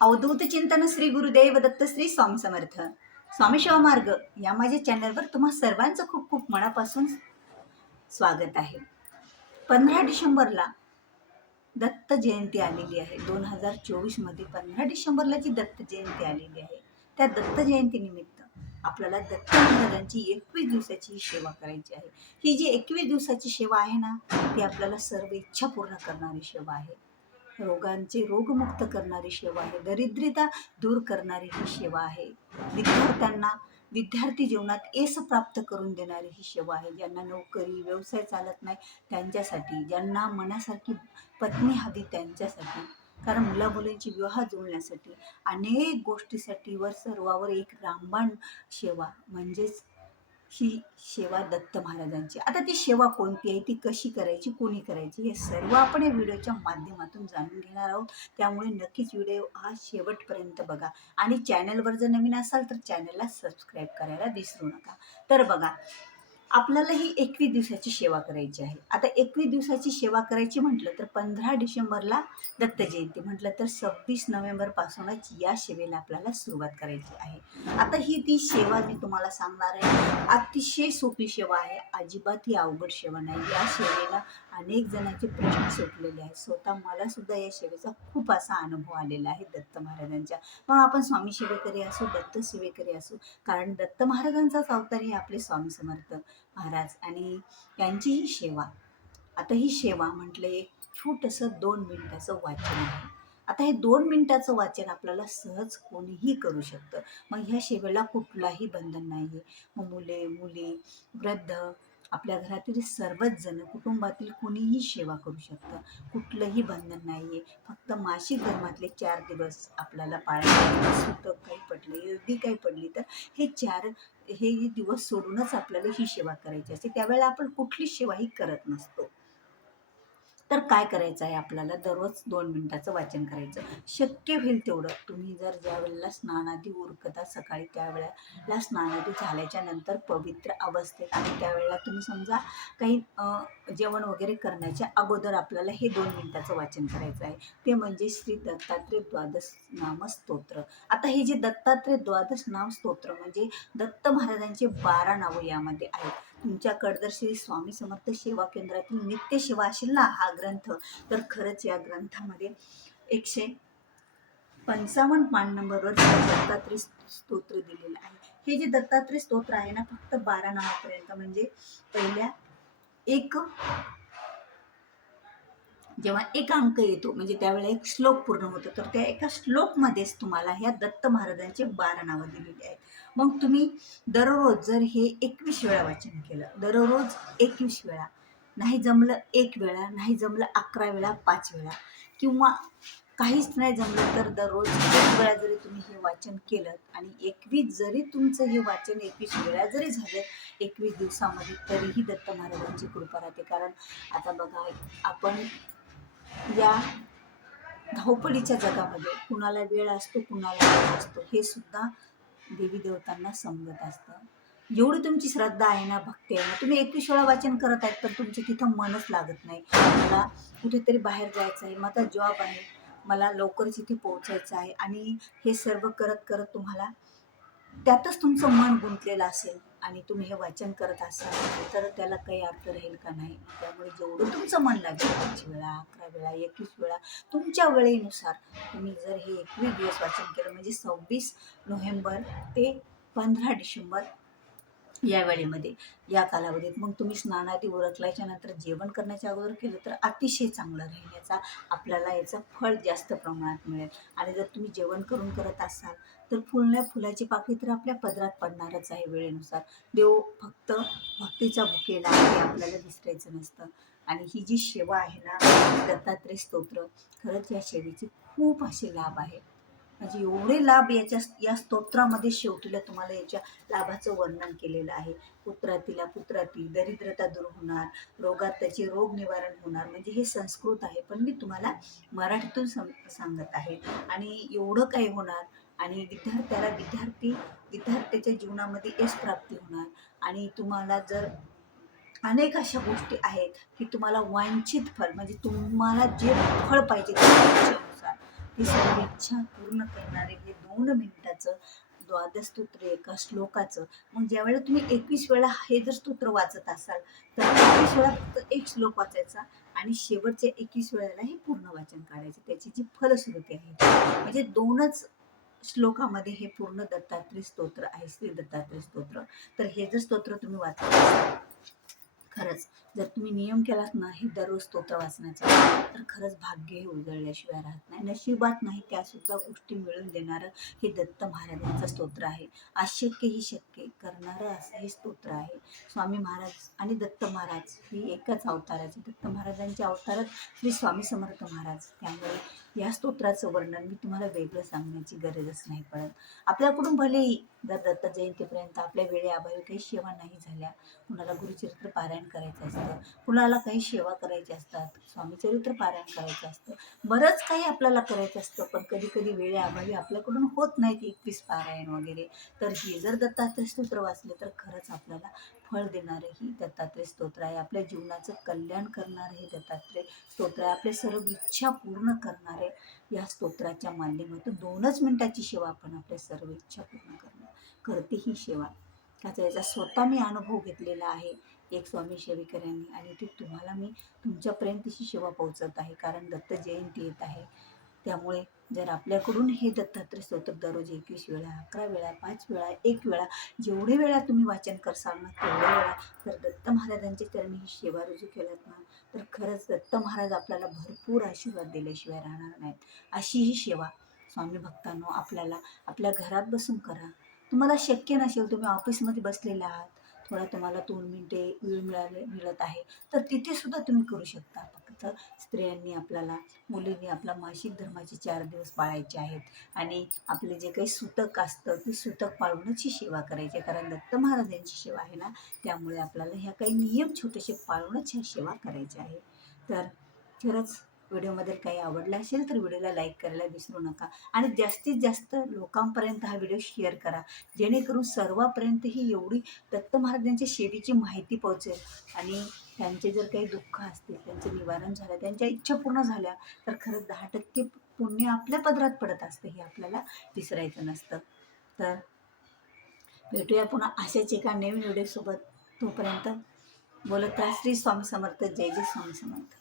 अवधूत चिंतन श्री गुरुदेव दत्त श्री स्वामी समर्थ. स्वामी शिवा मार्ग या माझ्या चॅनलवर तुम्हा सर्वांचं खूप खूप मनापासून स्वागत आहे. 15 डिसेंबरला दत्त जयंती आलेली आहे. 2024 मध्ये 15 डिसेंबरला जी दत्त जयंती आलेली आहे, त्या दत्त जयंतीनिमित्त आपल्याला दत्त महाराजांची 21 दिवसाची सेवा करायची आहे. ही जी 21 दिवसाची सेवा आहे ना, ती आपल्याला सर्व इच्छा पूर्ण करणारी सेवा आहे. रोगांचे रोगमुक्त करणारी सेवा आहे. दरिद्रता दूर करणारी ही सेवा आहे. विद्यार्थ्यांना विद्यार्थी जीवनात यश प्राप्त करून देणारी ही सेवा आहे. ज्यांना नोकरी व्यवसाय चालत नाही त्यांच्यासाठी, ज्यांना मनासारखी पत्नी हवी त्यांच्यासाठी, कारण मुला मुलींची विवाह जुळण्यासाठी, अनेक गोष्टीसाठी वर सर्वावर एक रामबाण सेवा म्हणजेच ही सेवा दत्त महाराजांची. आता ती सेवा कोणती आहे, ती कशी करायची, कोणी करायची, हे सर्व आपण या व्हिडिओच्या माध्यमातून जाणून घेणार आहोत. त्यामुळे नक्कीच व्हिडिओ हा शेवटपर्यंत बघा आणि चॅनलवर जर नवीन असाल तर चॅनलला सबस्क्राईब करायला विसरू नका. तर बघा, आपल्याला ही 21 दिवसाची सेवा करायची आहे. आता 21 दिवसाची सेवा करायची म्हटलं तर 15 डिसेंबरला दत्त जयंती, म्हटलं तर 26 नोव्हेंबर पासूनच या सेवेला आपल्याला सुरुवात करायची आहे. आता ही ती सेवा मी तुम्हाला सांगणार आहे. अतिशय सोपी सेवा आहे, अजिबात ही अवघड सेवा नाही. या सेवेला अनेक जणांचे प्रश्न सुटलेले आहेत. स्वतः मला सुद्धा या सेवेचा खूप असा अनुभव आलेला आहे दत्त महाराजांच्या. मग आपण स्वामी सेवेकरी असो, दत्त सेवेकरी असो, कारण दत्त महाराजांचाच अवतार हे आपले स्वामी समर्थ महाराज आणि त्यांची ही सेवा. आता ही सेवा म्हटलं एक छोटंसं 2 मिनिटाचं वाचन आहे. आता हे 2 मिनिटाचं वाचन आपल्याला सहज कोणीही करू शकतं. मग ह्या सेवेला कुठलाही बंधन नाही आहे. मग मुले मुली वृद्ध आपल्या घरातील सर्वच जण, कुटुंबातील कोणीही सेवा करू शकतं. कुठलंही बंधन नाही आहे. फक्त मासिक धर्मातले 4 दिवस आपल्याला पाळायचे. सुतक काही पडले, एरडी काही पडली तर हे दिवस सोडूनच आपल्याला ही सेवा करायची असते. त्यावेळेला आपण कुठली सेवाही करत नसतो. तर काय करायचं आहे, आपल्याला दररोज 2 मिनिटाचं वाचन करायचं. शक्य होईल तेवढं तुम्ही जर ज्या वेळेला स्नानादी उरकता सकाळी, त्यावेळेला स्नानादी झाल्याच्या नंतर पवित्र अवस्थेत आणि त्यावेळेला तुम्ही समजा काही जेवण वगैरे करण्याच्या अगोदर आपल्याला हे 2 मिनिटाचं वाचन करायचं आहे. ते म्हणजे श्री दत्तात्रय द्वादश नाम स्तोत्र. आता हे जे दत्तात्रय द्वादश नाम स्तोत्र म्हणजे दत्त महाराजांचे 12 नावं यामध्ये आहेत. तुमच्याकडे जर श्री स्वामी समर्थ सेवा केंद्रातील नित्य सेवा असेल ना हा ग्रंथ, तर खरंच या ग्रंथामध्ये 155 पान नंबरवर दत्तात्रय स्तोत्र दिलेलं आहे. हे जे दत्तात्रय स्तोत्र आहे ना, फक्त 12 नावापर्यंत, म्हणजे पहिल्या जेव्हा एक अंक येतो म्हणजे त्यावेळेला एक श्लोक पूर्ण होतो, तर त्या एका श्लोकमध्येच तुम्हाला ह्या दत्त महाराजांचे 12 नावं दिलेली आहेत. मग तुम्ही दररोज जर हे 21 वेळा वाचन केलं, दररोज 21 वेळा, नाही जमलं 1 वेळा, नाही जमलं 11 वेळा, 5 वेळा, किंवा काहीच नाही जमलं तर दररोज 1 वेळा जरी तुम्ही हे वाचन केलं आणि 21 जरी तुमचं हे वाचन 21 वेळा जरी झालं 21 दिवसामध्ये, तरीही दत्त महाराजांची कृपा राहते. कारण आता बघा, आपण या धावपळीच्या जगामध्ये कुणाला वेळ असतो, कुणाला वेळ असतो, हे सुद्धा देवी देवतांना समजत असतं. जेवढी तुमची श्रद्धा आहे ना, भक्ती आहे ना, तुम्ही 21 वेळा वाचन करत आहेत तर तुमचं तिथं मनच लागत नाही. मला कुठेतरी बाहेर जायचं आहे, माझा जॉब आहे, मला लवकरच इथे पोहोचायचं आहे, आणि हे सर्व करत करत तुम्हाला त्यातच तुमचं मन गुंतलेलं असेल आणि तुम्ही हे वाचन करत असाल तर त्याला काही अर्थ राहील का नाही. त्यामुळे जेवढं तुमचं मन लागेल, 5 वेळा, 11 वेळा, 21 वेळा, तुमच्या वेळेनुसार तुम्ही जर हे 21 दिवस वाचन केलं, म्हणजे 26 नोव्हेंबर ते 15 डिसेंबर या वेळेमध्ये, या कालावधीत, मग तुम्ही स्नानादी उरकल्याच्या नंतर जेवण करण्याच्या अगोदर केलं तर अतिशय चांगलं राहील. आपल्याला याचं फळ जास्त प्रमाणात मिळेल. आणि जर तुम्ही जेवण करून करत असाल तर फुलाची पाकळी तर आपल्या पदरात पडणारच आहे वेळेनुसार. देव फक्त भक्तीचा भुकेला आहे, आपल्याला विसरायचं नसतं. आणि ही जी सेवा आहे ना, दत्तात्रय स्तोत्र, खरंच या सेवेचे खूप असे लाभ आहेत. म्हणजे एवढे लाभ या स्तोत्रामध्ये शेवटीला तुम्हाला याच्या लाभाचं वर्णन केलेलं आहे. पुत्रातील दरिद्रता दूर होणार, रोगात त्याचे रोग निवारण होणार, म्हणजे हे संस्कृत आहे पण मी तुम्हाला मराठीतून सांगत आहे. आणि एवढं काही होणार, आणि विद्यार्थ्याच्या जीवनामध्ये यश प्राप्ती होणार. आणि तुम्हाला जर अनेक अशा गोष्टी आहेत की तुम्हाला वांछित फळ, म्हणजे तुम्हाला जे फळ पाहिजे त्या इच्छेनुसार ती सर्व इच्छा पूर्ण करणारे हे 2 मिनिटाचं द्वादश स्तोत्र एका श्लोकाचं. मग ज्यावेळेला तुम्ही 21 वेळा हे जर स्तोत्र वाचत असाल तर 21 वेळा फक्त एक श्लोक वाचायचा आणि शेवटच्या 21 वेळेला हे पूर्ण वाचन काढायचं. त्याची जी फलश्रुती आहे म्हणजे 2च श्लोकामध्ये हे पूर्ण दत्तात्रय स्तोत्र आहे, श्री दत्तात्रय स्तोत्र. तर हे जर स्तोत्र तुम्ही वाचत असाल, खरंच जर तुम्ही नियम केलात ना हे दररोज स्तोत्र वाचण्याचा, तर खरंच भाग्य हे उजळल्याशिवाय राहत नाही. नशिबात नाही त्या सुद्धा गोष्टी मिळून देणारं हे दत्त महाराजांचं स्तोत्र आहे. अशक्य ही शक्य करणारं असं हे स्तोत्र आहे. स्वामी महाराज आणि दत्त महाराज ही एकच अवताराचे, दत्त महाराजांच्या अवतारात श्री स्वामी समर्थ महाराज. त्यामुळे या स्तोत्राचं वर्णन मी तुम्हाला वेगळं सांगण्याची गरजच नाही पडत. आपल्याकडून भलेही जर दत्त जयंतीपर्यंत आपल्या वेळेअभावी काही सेवा नाही झाल्या, कुणाला गुरुचरित्र पारायण करायचं असतं, कुणाला काही सेवा करायची असतात, स्वामीचरित्र पारायण करायचं असतं, बरंच काही आपल्याला करायचं असतं, पण कधी कधी वेळेअभावी आपल्याकडून होत नाहीत 21 पारायण वगैरे. तर हे जर दत्तात्रय स्तोत्र वाचले तर खरंच आपल्याला फळ देणारे ही दत्तात्रय स्तोत्र आहे. आपल्या जीवनाचं कल्याण करणारे हे दत्तात्रय स्तोत्र आहे. आपले सर्व इच्छा पूर्ण करणारे या स्तोत्राच्या माध्यमातून 2च मिनिटाची सेवा आपण आपल्या सर्व इच्छा पूर्ण करते ही सेवा. त्याचा याचा स्वतः मी अनुभव घेतलेला आहे एक स्वामी सेविकऱ्यांनी, आणि ते तुम्हाला मी तुमच्यापर्यंत ही सेवा पोहोचत आहे. कारण दत्त जयंती येत आहे, त्यामुळे जर आपल्याकडून हे दत्तात्रय स्तोत्र दररोज 21 वेळा, 11 वेळा, 5 वेळा, 1 वेळा, जेवढे वेळा तुम्ही वाचन करसाल ना तेवढ्या वेळा जर दत्त महाराजांच्या चरणी ही सेवा रुजू केलात ना, तर खरंच दत्त महाराज आपल्याला भरपूर आशीर्वाद दिल्याशिवाय राहणार नाहीत. अशी ही सेवा स्वामी भक्तांनो आपल्याला आपल्या घरात बसून करा. तुम्हाला शक्य नसेल, तुम्ही ऑफिसमध्ये बसलेले आहात, थोडा तुम्हाला 2 मिनिटे वेळ मिळत आहे, तर तिथे सुद्धा तुम्ही करू शकता. फक्त स्त्रियांनी आपल्याला, मुलींनी आपला मासिक धर्माचे 4 दिवस पाळायचे आहेत आणि आपले जे काही सुतक असतं ते सुतक पाळूनच ही सेवा करायची आहे. कारण दत्त महाराजांची सेवा आहे ना, त्यामुळे आपल्याला ह्या काही नियम छोटेसे पाळूनच ह्या सेवा करायच्या आहे. तर खरंच व्हिडिओमध्ये काही आवडला असेल तर व्हिडिओला लाईक करायला विसरू नका आणि जास्तीत जास्त लोकांपर्यंत हा व्हिडिओ शेअर करा, जेणेकरून सर्वांपर्यंत ही एवढी दत्त महाराजांच्या सेवेची माहिती पोहोचेल. आणि त्यांचे जर काही दुःख असतील, त्यांचं निवारण झालं, त्यांच्या इच्छा पूर्ण झाल्या, तर खरंच 10% पुण्य आपल्या पदरात पडत असतं, हे आपल्याला विसरायचं नसतं. तर भेटूया पुन्हा अशाच एका नवीन व्हिडिओसोबत. तोपर्यंत बोलत राहा. श्री स्वामी समर्थ. जय जय स्वामी समर्थ.